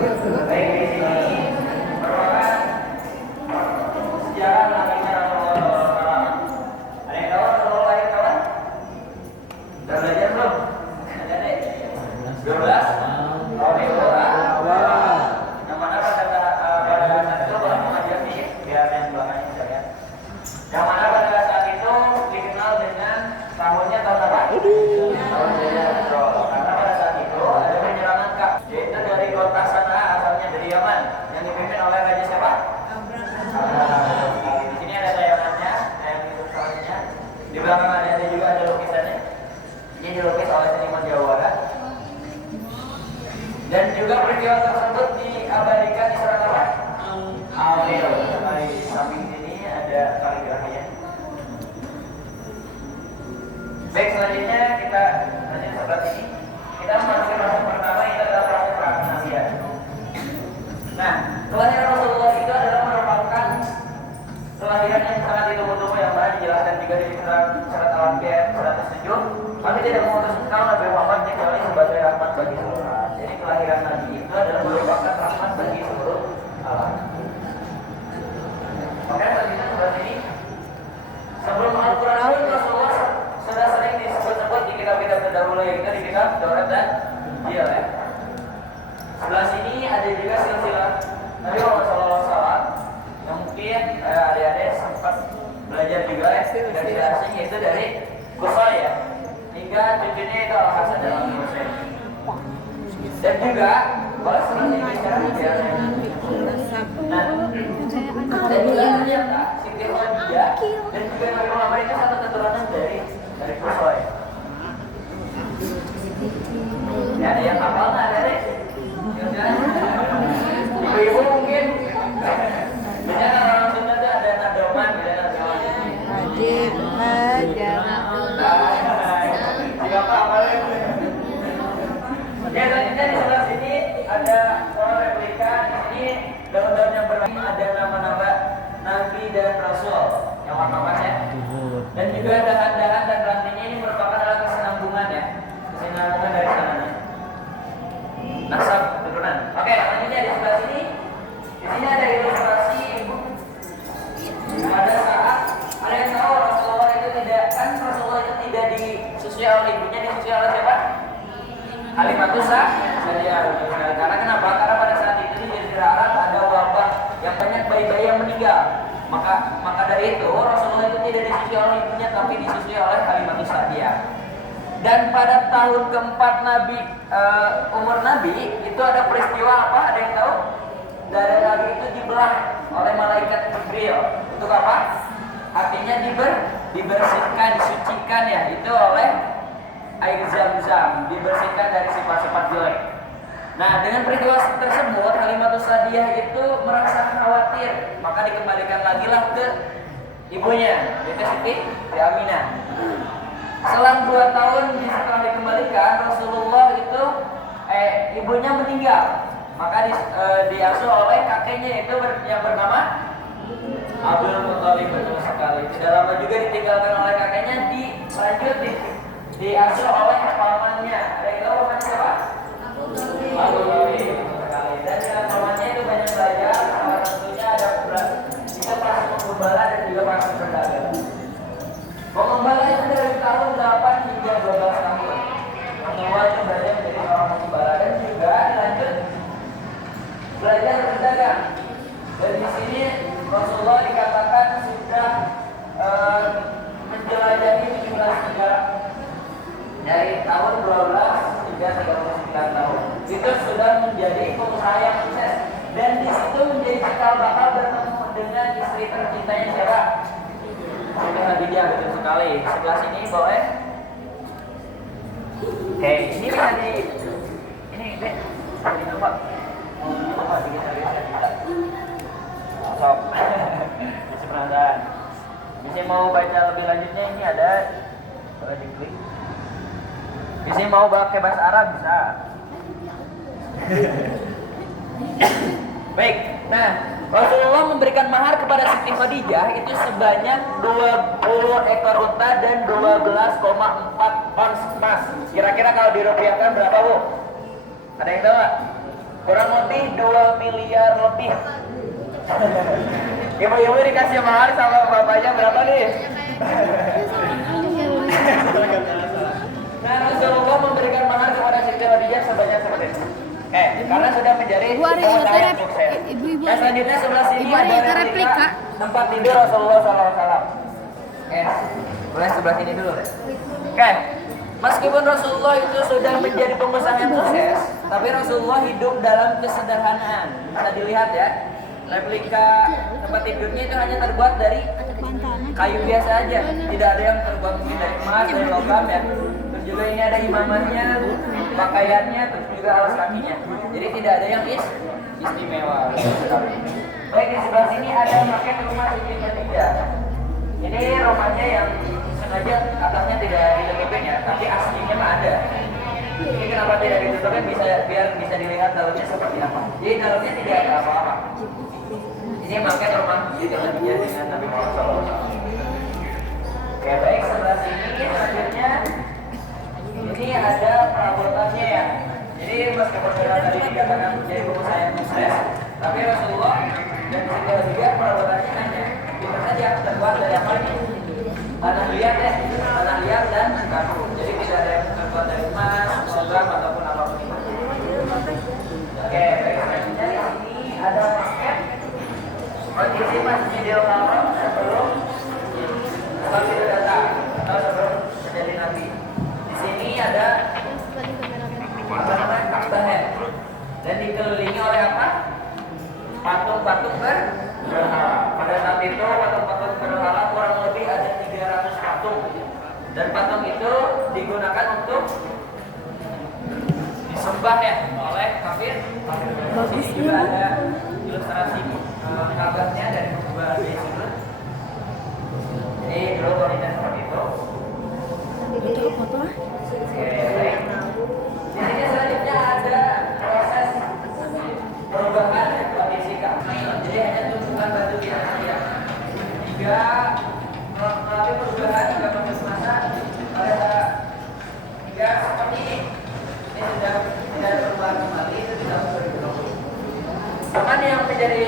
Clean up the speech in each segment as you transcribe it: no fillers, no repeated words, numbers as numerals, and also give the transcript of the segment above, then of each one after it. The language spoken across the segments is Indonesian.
Baik, di sini merupakan sejarah lahirnya Rasulullah. Ada yang tahu Rasulullah lahir kapan? Sudah belajar belum? Ada deh. 12 tahun itu awal. Yang mana pada saat itu kalau mengajar nih, biar yang belakangnya saya. Yang mana pada saat itu dikenal dengan tahunnya tahun apa? Tahun Hijriah. Karena pada saat itu ada penyerangan Ka'bah, yaitu dari kota Sanaa, asalnya dari Yaman, yang dipimpin oleh Raja siapa? Di sini ada tayangannya, yang ilustrasinya. Di belakang ada juga ada lukisannya. Ini dilukis oleh seniman Jawa Barat. Dan juga peristiwa tersebut diabadikan di surat apa? Al-Fil. Di samping sini ada kaligrafinya. Baik, selanjutnya kita lanjut sebelah sini. Kita memasuki proses pertama, itu adalah proses peranabian. Nah, kelahiran Rasulullah itu adalah merupakan kelahiran yang sangat ditunggu-tunggu, yang mana dijelaskan juga di surat Al-Anbiya 107. Kami tidak mengutus engkau Nabi Muhammad kecuali sebagai rahmat bagi seluruh alam. Jadi kelahiran Nabi itu adalah merupakan rahmat bagi seluruh alam. Oke, selanjutnya sebelah sini. Sebelum Al-Quran pun Rasulullah sudah sering disebut-sebut di kitab-kitab terdahulu, yaitu di kitab Taurat dan Injil ya. Sebelah sini ada juga silsilah Nabi Muhammad SAW yang mungkin adik-adik sempat belajar juga ya dari asing, yaitu dari Kusai ya, hingga cucunya itu Al-Hasan dan Al-Husain. Dan juga boleh sebelah sini bicara ya. Nah, dan juga ternyata Siti Khadijah dan juga Nabi Muhammad itu satu keturunan dari Kusai. Ya, ada yang hafal nggak dari? Ibu-ibu mungkin. Biasanya orang Sunda itu ada nadoman, Wajib belajar. Siapa apalnya? Oke, selanjutnya di sebelah sini ada soal replika. Di sini daun-daun yang berwarna ada nama-nama Nabi dan Rasul yang warna-warnanya. Dan juga dahan-dahan dan rantingnya ini merupakan alat kesinambungan ya, kesinambungan dari sananya. Nasab keturunan. Oke, selanjutnya di sebelah sini. Di sini ada ilustrasi ibu. Pada saat ada yang tahu Rasulullah itu tidak disusui oleh ibunya, disusui oleh siapa? Halimatus Sa'diyah. Karena kenapa? Karena pada saat itu di Jazirah Arab ada wabah yang banyak bayi-bayi yang meninggal. Maka dari itu Rasulullah itu tidak disusui oleh ibunya, tapi disusui oleh Halimatus Sa'diyah. Dan pada tahun keempat Nabi umur Nabi itu ada peristiwa apa? Ada yang tahu? Dada Nabi itu dibelah oleh malaikat Jibril. Untuk apa? Artinya dibersihkan, disucikan ya, itu oleh air Zam-Zam, dibersihkan dari sifat-sifat jelek. Nah, dengan peristiwa tersebut Halimatus Sa'diyah itu merasa khawatir, maka dikembalikan lagi lah ke ibunya, yaitu Siti Aminah. Selang 2 tahun setelah dikembalikan, Rasulullah itu ibunya meninggal, maka diasuh oleh kakeknya itu yang bernama Abdul Muthalib. Betul sekali. Tidak lama juga ditinggalkan oleh kakeknya, diasuh oleh pamannya. Ada yang tahu pamannya siapa? Abu Talib. Dan dengan pamannya itu banyak belajar. Salah satunya ada juga proses menggembala dan juga proses berdagang. Pengembala itu dari tahun 8 hingga 12 tahun. Rasulullah itu belajar menjadi seorang pengembala dan juga lanjut belajar berdagang. Dan di sini Rasulullah dikatakan sudah menjelajahi 17 negara dari tahun 12 hingga 39 tahun. Itu sudah menjadi pengusaha yang sukses dan di situ menjadi cikal bakal bertemu dengan istri tercintanya siapa? Siti Khadijah. Betul sekali. Sebelah sini boleh. Oke, ini bisa ini deh. Ini Pak. Apa bikin serius ya? Sok. Masih penasaran. Bisa mau baca lebih lanjutnya, ini ada, boleh diklik. Bisa mau pakai bahasa Arab bisa. Baik. Nah, Rasulullah memberikan mahar kepada Siti Khadijah itu sebanyak 20 ekor unta dan 12,4 ons emas. Kira-kira kalau dirupiahkan berapa, Bu? Ada yang tahu nggak? Kurang lebih 2 miliar lebih. Ibu-ibu dikasih mahar sama bapaknya berapa nih? Nah, Rasulullah memberikan mahar kepada Siti Khadijah sebanyak seperti itu. Karena sudah menjadi wanita yang sukses. Nah, selanjutnya sebelah sini ada replika tempat tidur Rasulullah SAW. Mulai sebelah sini dulu deh. Meskipun Rasulullah itu sudah menjadi pengusaha yang sukses, tapi Rasulullah hidup dalam kesederhanaan. Bisa dilihat ya, replika tempat tidurnya itu hanya terbuat dari kayu biasa aja, tidak ada yang terbuat mungkin dari emas, dari logam ya. Terus juga ini ada imamahnya, pakaiannya, terus juga alas kakinya. Jadi tidak ada yang istimewa. Baik, di sebelah sini ada maket rumah Siti Khadijah. Ini rumahnya yang sengaja atasnya tidak ditutupin ya, tapi aslinya mah ada. Ini kenapa tidak ditutupin biar bisa dilihat dalamnya seperti apa. Jadi dalamnya tidak ada apa-apa. Ini maket rumah Siti Khadijah dengan Nabi Muhammad SAW. Oke, baik, sebelah sini selanjutnya ini ada perabotannya ya. Jadi meskipun tadi dikatakan menjadi pengusaha yang sukses, tapi Rasulullah dan Siti Khadijah perabotannya hanya bisa saja terbuat dari apa ini? Tanah liat ya, tanah liat dan batu. Jadi tidak ada yang terbuat dari emas, logam ataupun apapun itu. Oke, baik, selanjutnya di sini ada maket kondisi Masjidil Haram sebelum itu datang atau sebelum menjadi nabi. Di sini ada apa namanya Ka'bah dan dikelilingi oleh apa? Patung-patung berhala. Pada saat itu patung-patung berhala kurang lebih ada 300 patung dan patung itu digunakan untuk disembah ya oleh kafir. Di sini juga ada ilustrasi Ka'bahnya dari buku Bani Sudut. Ini dulu kondisinya seperti itu. Itu foto lah. Baik. Di sini selanjutnya ada proses perubahan kondisi Ka'bah. Jadi hanya tumpukan batu biasa saja. Jika melalui perubahan hingga proses masa pada hingga seperti ini sudah tidak perubahan kembali, itu tidak berubah. Cuman yang menjadi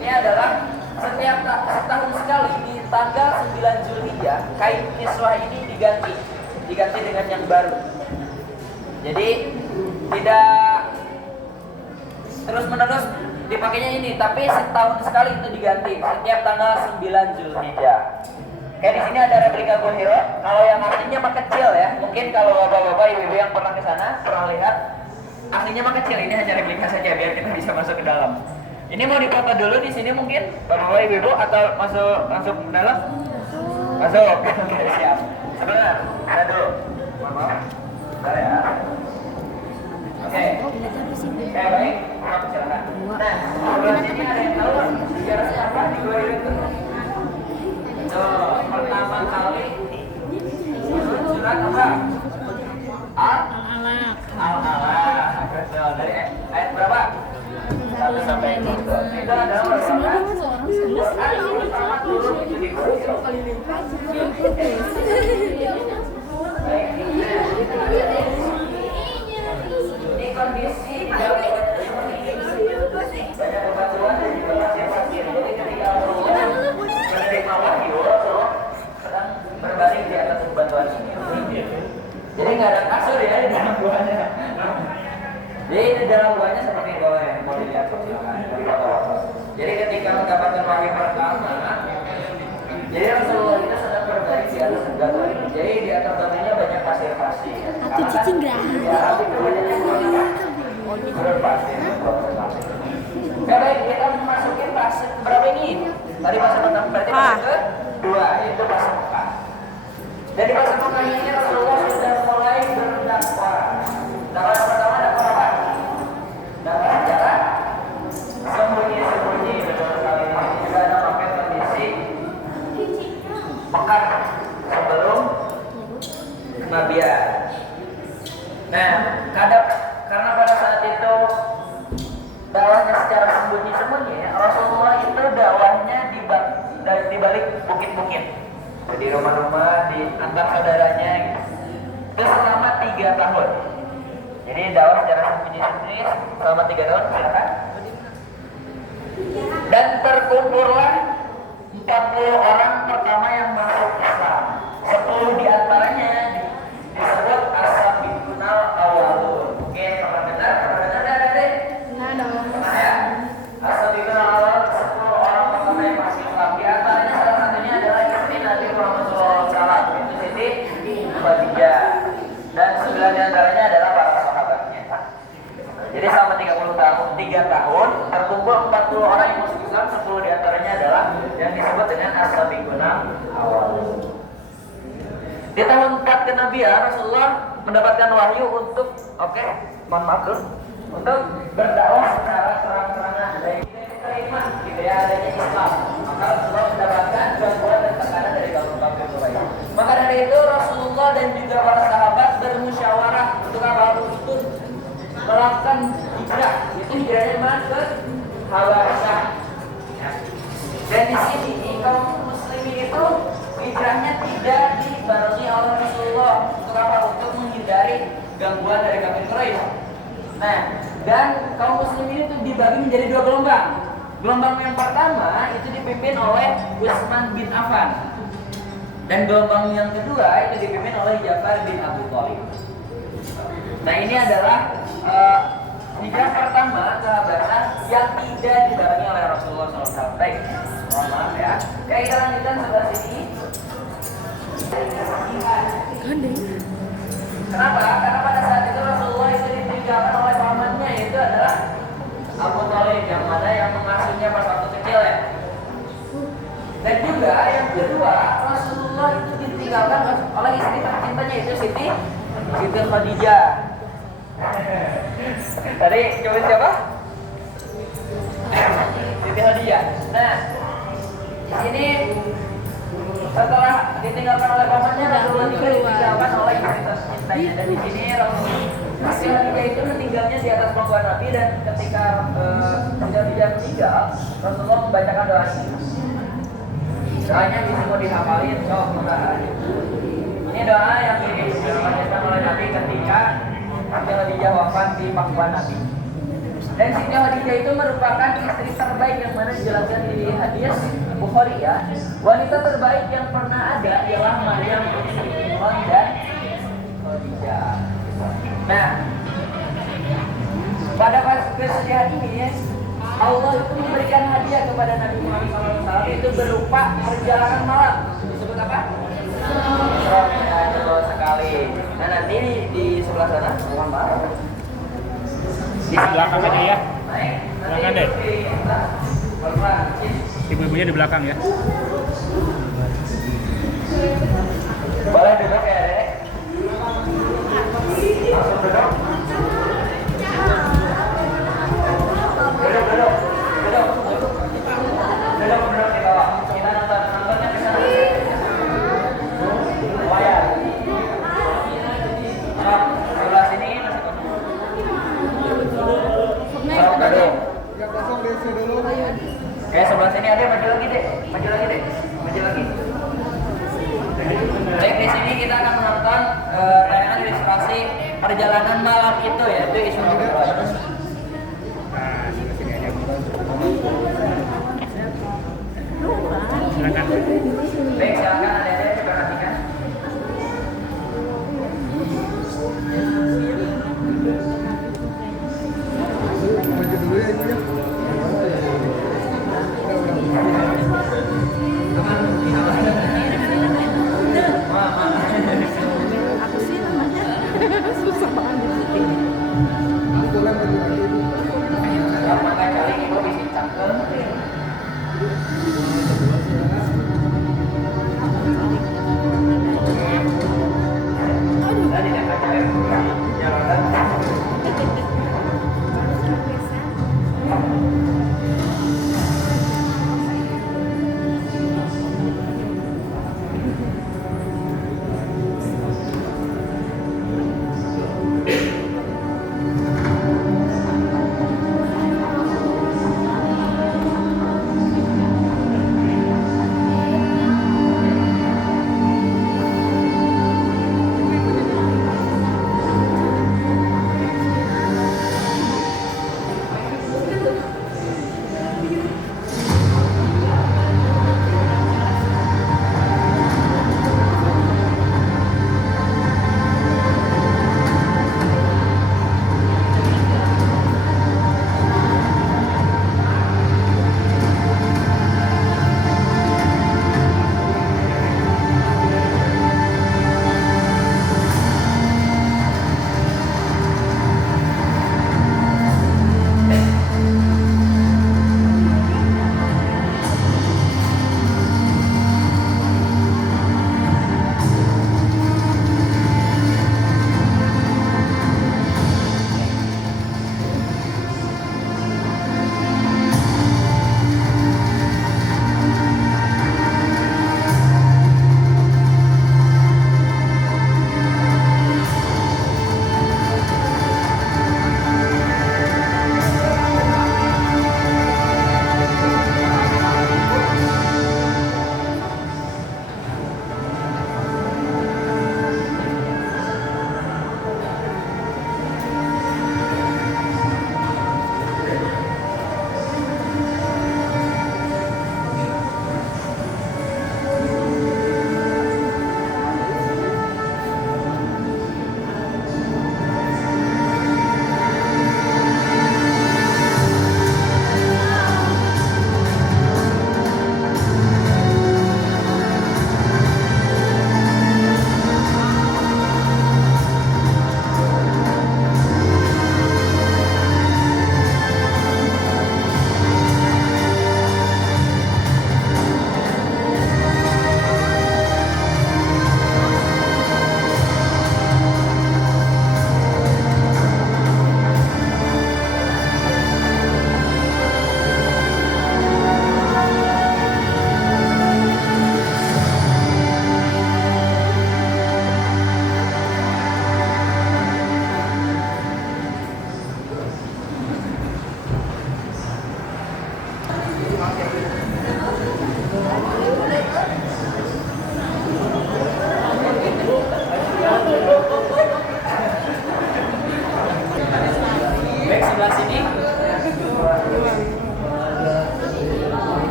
ini adalah setiap setahun sekali di tanggal 9 Zulhijjah kain kiswah ini diganti dengan yang baru. Jadi tidak terus-menerus dipakainya ini, tapi setahun sekali itu diganti setiap tanggal 9 Zulhijjah. Kayak di sini ada replika Gua Hira. Kalau yang aslinya mah kecil ya. Mungkin kalau bapak-bapak, ibu-ibu yang pernah ke sana pernah lihat, aslinya mah kecil. Ini hanya replika saja biar kita bisa masuk ke dalam. Ini mau dipoto dulu di sini mungkin, bapak-bapak, ibu-ibu, atau masuk ke dalam? Masuk. Oke, siap. Sebentar, ada dulu. Mohon maaf. Bentar ya. Oke, baik. Silakan. Nah, sebelah sini ada yang tahu sejarahnya apa di Gua Hira itu? Pertama kali surat apa? Al-Alaq. Dari ayat berapa? 1 sampai 2. Itu adalah merupakan Quran pertama turun di Gua Hira. Ini kondisi banyak kebatuan dan juga pasir-pasir. Jadi ketika Rasulullah menerima wahyu, Rasulullah sedang berbaring di atas bebatuan ini. Jadi nggak ada kasur ya di dalam guanya. Jadi di dalam guanya seperti bawah yang mau dilihat silakan. Jadi ketika mendapatkan wahyu pertama, jadi Rasulullah itu sedang berbaring di atas bebatuan ini. Jadi di atas batunya banyak pasir-pasir. Atau cicing gerah. Berpasir. Baik, kita masukin fase berapa ini? Tadi fase pertama berarti fase kedua, yaitu fase Mekah. Dari fase Mekah ini Rasulullah sudah mulai berdakwah. Dakwah yang pertama dakwah apa? Dakwah secara sembunyi-sembunyi, betul sekali. Ini juga ada pakai kondisi Mekah sebelum kenabian. Nah, karena pada saat itu dakwahnya secara sembunyi-sembunyi, Rasulullah itu dakwahnya di balik bukit-bukit, di rumah-rumah, di antar saudaranya gitu. Itu selama 3 tahun. Jadi dakwah secara sembunyi-sembunyi selama 3 tahun, silakan. Dan terkumpullah 40 orang pertama yang masuk Islam. 10 diantaranya disebut as-sabiqunal awwalun. Oke, pernah dengar deh? Nah dong. Pernah ya? As-sabiqunal awwalun, 10 orang pertama yang masuk Islam. Di antaranya salah satunya adalah istri Nabi Muhammad SAW, itu Siti Khadijah. Dan 9 diantaranya adalah para sahabatnya. Jadi selama 3 tahun terkumpul 40 orang yang masuk Islam, 10 diantaranya adalah yang disebut dengan as-sabiqunal awwalun. Di tahun 4 kenabian Rasulullah mendapatkan wahyu untuk untuk berdakwah secara terang-terangan dari iman gitu ya, adanya Islam. Maka Rasulullah mendapatkan gangguan dan tekanan dari kaum kafir Quraisy. Maka dari itu Rasulullah dan juga para sahabat bermusyawarah untuk untuk melakukan hijrah. Itu hijrahnya mana ke Habasyah. Dan di sini kaum muslimin itu hijrahnya tidak dibarengi oleh Rasulullah untuk apa? Untuk menghindari gangguan dari kafir Quraisy. Nah, dan kaum muslimin itu dibagi menjadi 2 gelombang. Gelombang yang pertama itu dipimpin oleh Utsman bin Affan. Dan gelombang yang kedua itu dipimpin oleh Ja'far bin Abi Thalib. Nah, ini adalah hijrah pertama ke Habasyah yang tidak dibarengi oleh Rasulullah SAW. Baik, mohon maaf ya. Oke, kita lanjutkan sebelah sini. Kenapa? Karena pada saat itu Rasulullah itu ditinggalkan oleh pamannya, yaitu adalah Abu Thalib, yang mana yang mengasuhnya pas waktu kecil ya. Dan juga yang kedua, Rasulullah itu ditinggalkan oleh istri tercintanya, yaitu Siti Khadijah. Tadi coba siapa? Siti Khadijah. Nah, di sini setelah ditinggalkan oleh pamannya, Rasulullah juga ditinggalkan oleh istri tercintanya. Dan di sini Siti Khadijah itu meninggalnya di atas pangkuan Nabi, dan ketika Siti Khadijah meninggal, Rasulullah membacakan doa ini. Doanya bisa mau dihafalin, ini doa yang dibacakan oleh Nabi ketika Siti Khadijah wafat di pangkuan Nabi. Dan Siti Khadijah itu merupakan istri terbaik yang mana dijelaskan di hadis Bukhari ya. Wanita terbaik yang pernah ada ialah Maryam binti Imran dan Khadijah. Nah, pada kesedihan ini Allah itu memberikan hadiah kepada Nabi Muhammad SAW, itu berupa perjalanan malam. Disebut apa? Nah, betul sekali. Nah, nanti di sebelah sana, mohon maaf. Di belakang aja ya. Naik. Belakang deh. Ibu-ibunya di belakang ya. Boleh duduk ya, Dek? Langsung duduk. Duduk di bawah. Kita nontonnya di sana. Lumayan. Sebelah sini masih kosong. Duduk. Oke, sebelah sini ada, maju lagi deh. Maju lagi. Baik, di sini kita akan menonton tayangan ilustrasi perjalanan malam itu, yaitu Isra Mi'raj. Silakan. Baik, silakan adik-adik coba perhatikan. Susah banget. Pertama kali ibu bisi cangkel.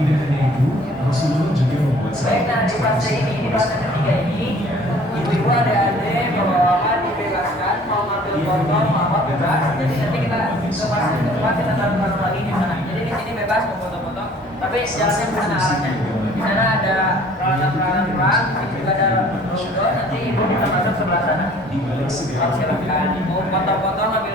Tidak hanya itu, Rasulullah juga membuat Baik, nah di fase ini, di fase ketiga ini, ibu-ibu adik-adik, bapak-bapak dibebaskan mau ngambil foto, mau bebas. Jadi nanti kita ke fase keempat kita taruh lagi di sana. Jadi di sini bebas mau foto-foto, tapi jalannya ke sana alatnya. Di sana ada peralatan-peralatan perang, di sini juga ada rodo. Nanti ibu bisa masuk sebelah sana. di balik segala Silakan ibu foto-foto ngambil